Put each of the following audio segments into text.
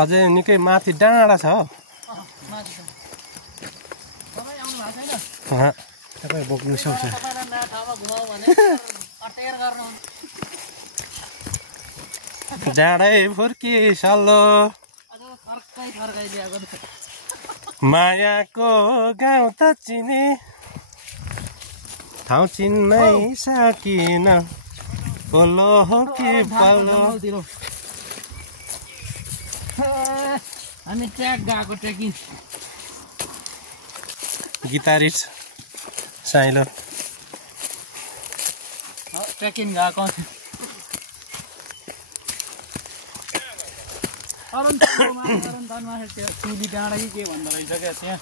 अझै निकै माथि डाँडा छ हो। तपाईँ बोक्नु सक्छ। डाँडै फुर्की सल्लो मायाको गाउँ त चिने ठाउँ चिन्नै सकिन पल्लो हो कि पल्लो। हामी ट्र्याक गएको ट्रेकिङ गिटारिस्ट साइलो ट्रेकिङ गएको चुली डाँडा कि के भन्दो रहेछ क्या त्यहाँ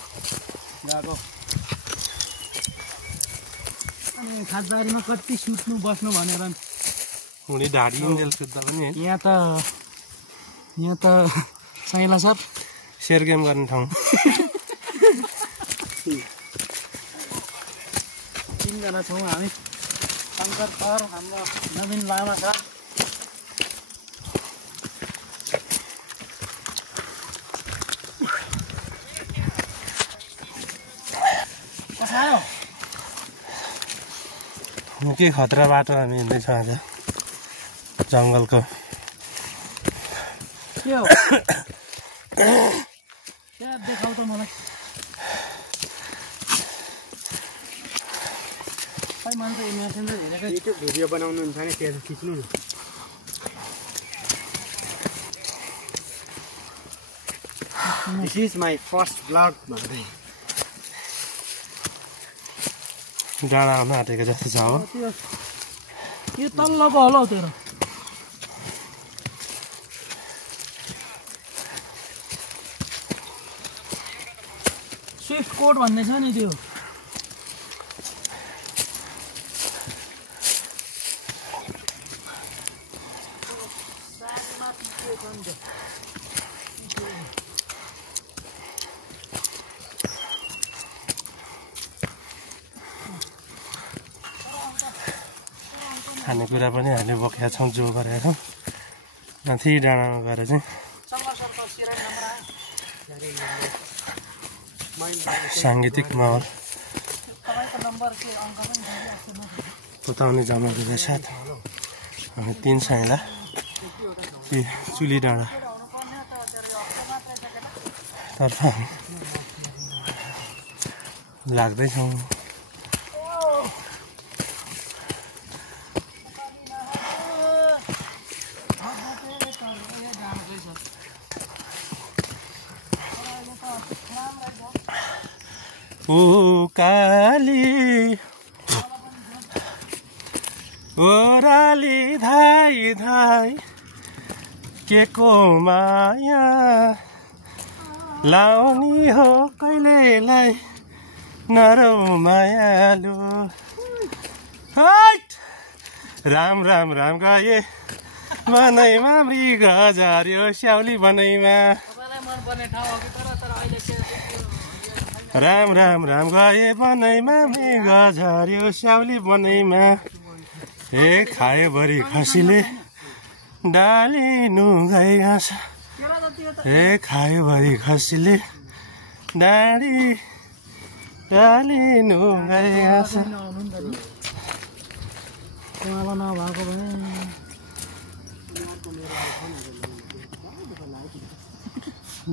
गएको। अनि खासबारीमा कति सुत्नु बस्नु भनेर हुने ढाडी इन्जेल सुत्दा पनि है। यहाँ त साइला सर सेयर गेम गर्ने ठाउँ। तीनजना छौँ हामी। शङ्कर सर हाम्रो नवीन लामा छ। कसायो निकै खतरा बाटो हामी हिँड्दैछौँ आज जङ्गलको। के हो त्यहाँ देखाउ त मलाई। खै मान्छे म्यासेन्जर हेरेकै युट्युब भिडियो बनाउनुहुन्छ भने त्यो खिच्नु न। This is my first blog भन्दै डाँडा आउन आँटेको जस्तो छ हो। यो तल्लोको होला हौ तेरो। स्विफ्ट कोड भन्ने छ नि त्यो। खानेकुरा पनि हामीले बोकेका छौँ जो गरेर माथि डाँडामा गएर चाहिँ साङ्गीतिक माहौल पुताउने जमाएको साथ हामी 3 साइला चुली डाँडा तर्फ लाग्दैछौँ। काली ओराली धाई धाई के को माया लाउनी हो कहिलेलाई नरौ मायालु। राम राम राम गए बनैमा मृग झर्यो स्याउली बनैमा। राम राम राम गए बनैमा मृग झर्यो स्याउली बनैमा। हे खायो भरि खसीले डाली नुगाई घाँस। हे खायो भरि खसीले डाली नुगाई घाँस।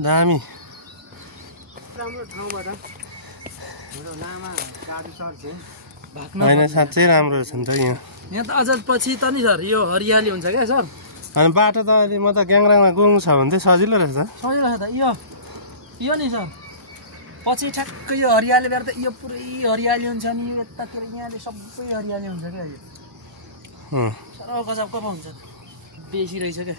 दामी होइन साँच्चै राम्रो छ नि त यहाँ। यहाँ त अझ पछि त नि सर यो हरियाली हुन्छ क्या सर। अनि बाटो त अहिले म त ग्याङराङमा गएको छ भने चाहिँ सजिलो रहेछ। सजिलो छ त यो नि सर पछि ठ्याक्कै यो हरियाली भएर त यो पुरै हरियाली हुन्छ नि। यतातिर यहाँले सबै हरियाली हुन्छ क्या यो। सरौ गजबको पो हुन्छ बेसी रहेछ क्या।